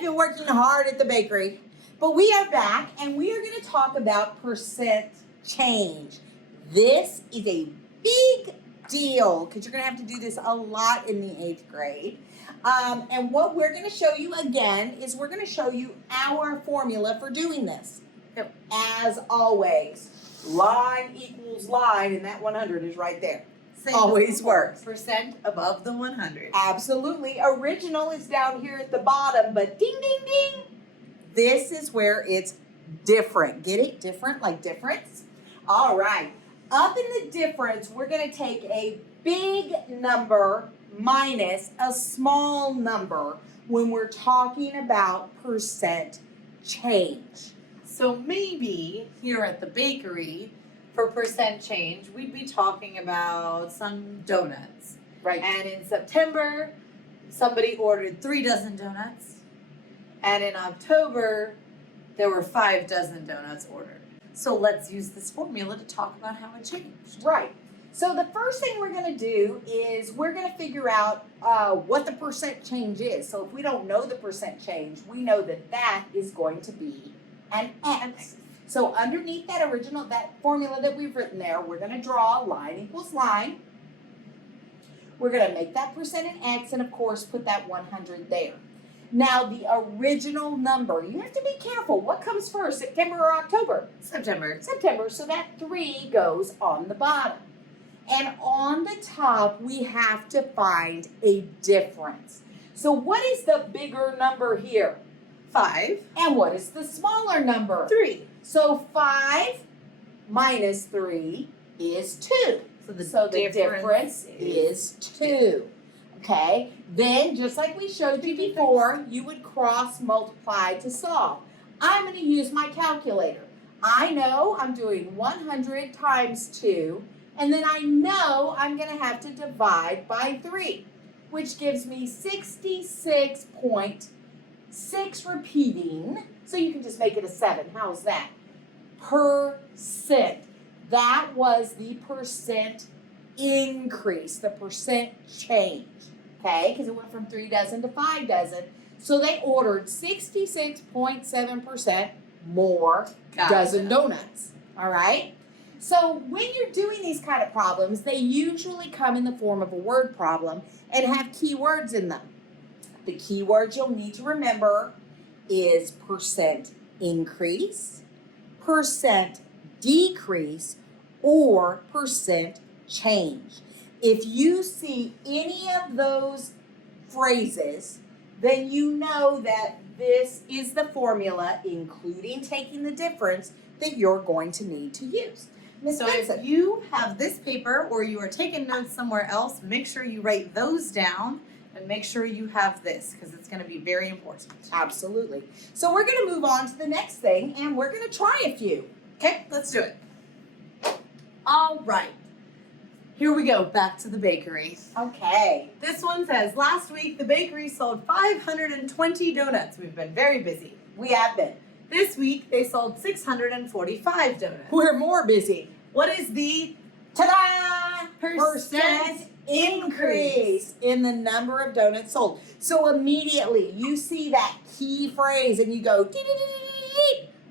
have been working hard at the bakery, but we are back and we are going to talk about percent change. This is a big deal because you're going to have to do this a lot in the 8th grade. And what we're going to show you again is we're going to show you our formula for doing this. Yep. As always, line equals line, and that 100 is right there. Same Always works. Percent above the 100. Absolutely. Original is down here at the bottom, but ding, ding, ding. This is where it's different. Get it? Different, like difference? All right. Up in the difference, we're going to take a big number minus a small number when we're talking about percent change. So maybe here at the bakery, for percent change, we'd be talking about some donuts. Right. And in September, somebody ordered 3 dozen donuts. And in October, there were 5 dozen donuts ordered. So let's use this formula to talk about how it changed. Right. So the first thing we're going to do is we're going to figure out what the percent change is. So if we don't know the percent change, we know that that is going to be an X. So underneath that formula that we've written there, we're going to draw line equals line. We're going to make that percent an X and, of course, put that 100 there. Now, the original number, you have to be careful. What comes first, September or October? September. September, so that 3 goes on the bottom. And on the top, we have to find a difference. So what is the bigger number here? 5. And what is the smaller number? 3. So 5 minus 3 is 2. So the difference is 2. Okay? Then, just like we showed you before, you would cross multiply to solve. I'm going to use my calculator. I know I'm doing 100 times 2, and then I know I'm going to have to divide by 3, which gives me 66.6 repeating. So you can just make it a 7. How's that? Percent. That was the percent increase, the percent change. Okay, because it went from 3 dozen to 5 dozen. So they ordered 66.7% more dozen donuts. All right? So when you're doing these kind of problems, they usually come in the form of a word problem and have keywords in them. The keywords you'll need to remember is percent increase, percent decrease, or percent change. If you see any of those phrases, then you know that this is the formula, including taking the difference, that you're going to need to use. So if you have this paper or you are taking notes somewhere else, make sure you write those down and make sure you have this because it's going to be very important. Absolutely. So we're going to move on to the next thing and we're going to try a few. Okay, let's do it. All right. Here we go, back to the bakery. Okay. This one says, last week the bakery sold 520 donuts. We've been very busy. We have been. This week they sold 645 donuts. We're more busy. What is the ta-da! Percent increase in the number of donuts sold. So immediately you see that key phrase and you go,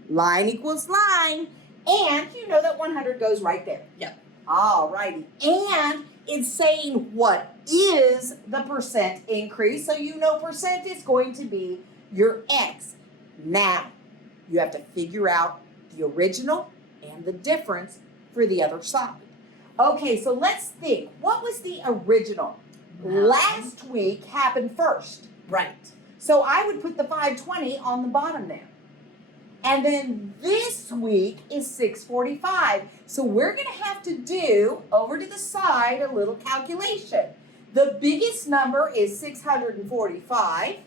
line equals line, and you know that 100 goes right there. Yep. All righty. And it's saying what is the percent increase, so you know percent is going to be your X. Now, you have to figure out the original and the difference for the other side. Okay, so let's think. What was the original? Last week happened first. Right. So I would put the 520 on the bottom there. And then this week is 645. So we're going to have to do, over to the side, a little calculation. The biggest number is 645,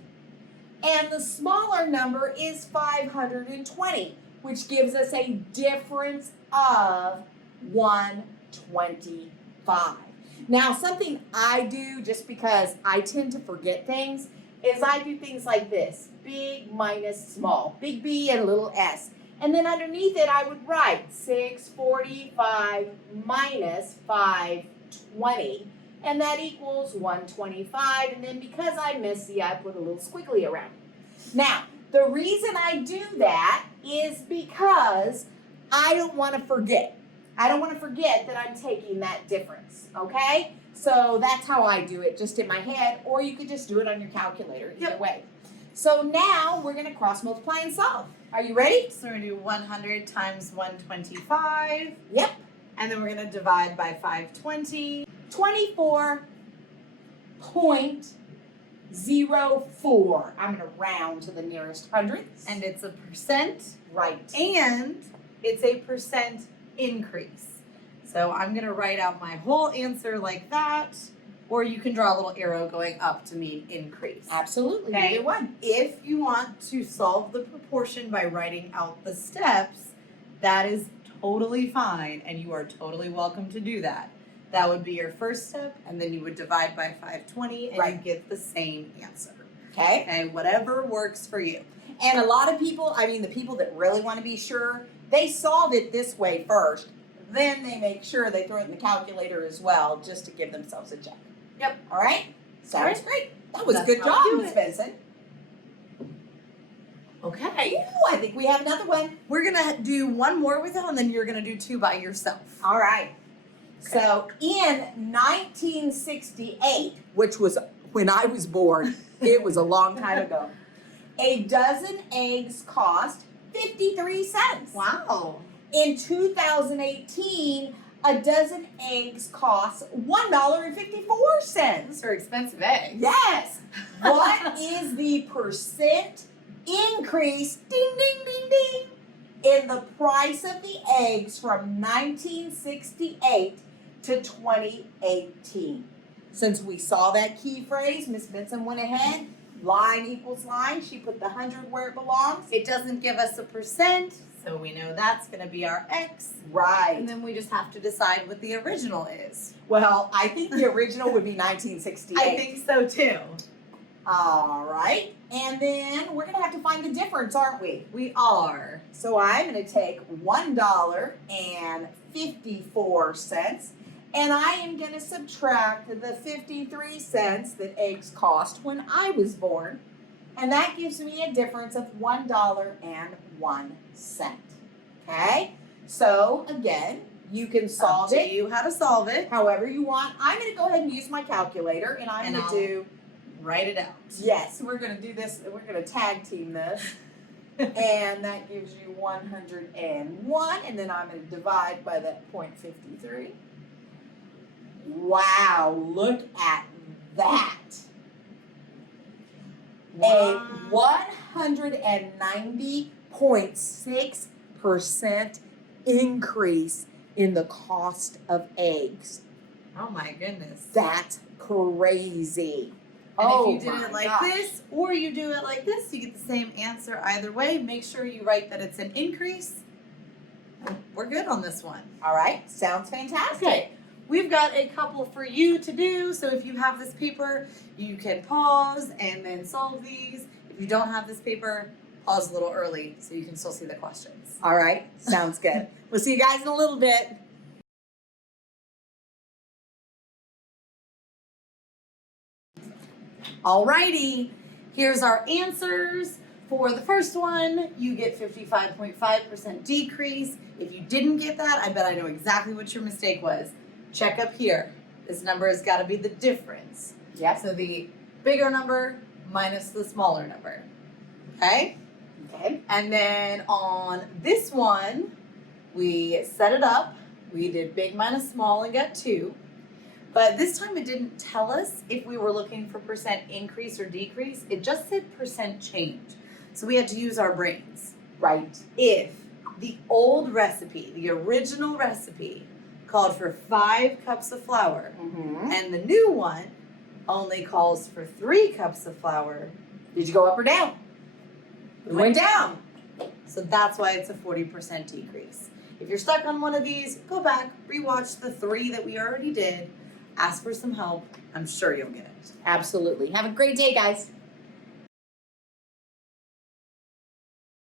and the smaller number is 520, which gives us a difference of 125. Now, something I do, just because I tend to forget things, is I do things like this. Big minus small. Big B and little s. And then underneath it, I would write 645 minus 520. And that equals 125. And then because I'm messy, I put a little squiggly around it. Now, the reason I do that is because I don't want to forget. I don't want to forget that I'm taking that difference, okay? So that's how I do it, just in my head, or you could just do it on your calculator, either way. So now we're going to cross multiply and solve. Are you ready? So we're going to do 100 times 125. Yep. And then we're going to divide by 520. 24.04. I'm going to round to the nearest hundredths. And it's a percent. Right. And it's a percent increase. So I'm going to write out my whole answer like that. Or you can draw a little arrow going up to mean increase. Absolutely. Okay. Either one. If you want to solve the proportion by writing out the steps, that is totally fine, and you are totally welcome to do that. That would be your first step, and then you would divide by 520, and you get the same answer. Okay. Okay, whatever works for you. And a lot of people, I mean, the people that really want to be sure, they solve it this way first. Then they make sure they throw it in the calculator as well, just to give themselves a check. Yep. All right? Sounds great. That was a good That's job, how we do Miss it. Benson. Okay. Ooh, I think we have another one. We're going to do one more with it, and then you're going to do two by yourself. All right. So in 1968, which was when I was born, it was a long time ago, a dozen eggs cost 53 cents. Wow. In 2018, a dozen eggs costs $1.54. Those are expensive eggs. Yes. What is the percent increase, ding, ding, ding, ding, in the price of the eggs from 1968 to 2018? Since we saw that key phrase, Miss Benson went ahead, line equals line. She put the 100 where it belongs. It doesn't give us a percent, so we know that's going to be our X. Right. And then we just have to decide what the original is. Well, I think the original would be 1968. I think so too. All right. And then we're going to have to find the difference, aren't we? We are. So I'm going to take $1.54 and I am going to subtract the 53 cents that eggs cost when I was born. And that gives me a difference of $1.01. Okay? So again, you can solve it You how to solve it. however you want. I'm going to go ahead and use my calculator and I'm going to do, Write it out. yes, we're going to do this, we're going to tag team this. And that gives you 101, and then I'm going to divide by that 0.53. Wow, look at that. A 190.6% increase in the cost of eggs. Oh my goodness. That's crazy. And Oh if you did my it like gosh. this, or you do it like this, you get the same answer either way. Make sure you write that it's an increase. We're good on this one. All right, sounds fantastic. Okay, we've got a couple for you to do. So if you have this paper, you can pause and then solve these. If you don't have this paper, pause a little early so you can still see the questions. All right, sounds good. We'll see you guys in a little bit. Alrighty, here's our answers. For the first one, you get 55.5% decrease. If you didn't get that, I bet I know exactly what your mistake was. Check up here. This number has got to be the difference. Yep. So the bigger number minus the smaller number. Okay? Okay. And then on this one, we set it up. We did big minus small and got 2. But this time it didn't tell us if we were looking for percent increase or decrease. It just said percent change. So we had to use our brains. Right. If the old recipe, the original recipe, called for 5 cups of flour, Mm-hmm. and the new one only calls for 3 cups of flour, Did you go up or down? It went down. so that's why it's a 40% decrease. If you're stuck on one of these, go back, rewatch the 3 that we already did, ask for some help. I'm sure you'll get it. Absolutely. Have a great day, guys.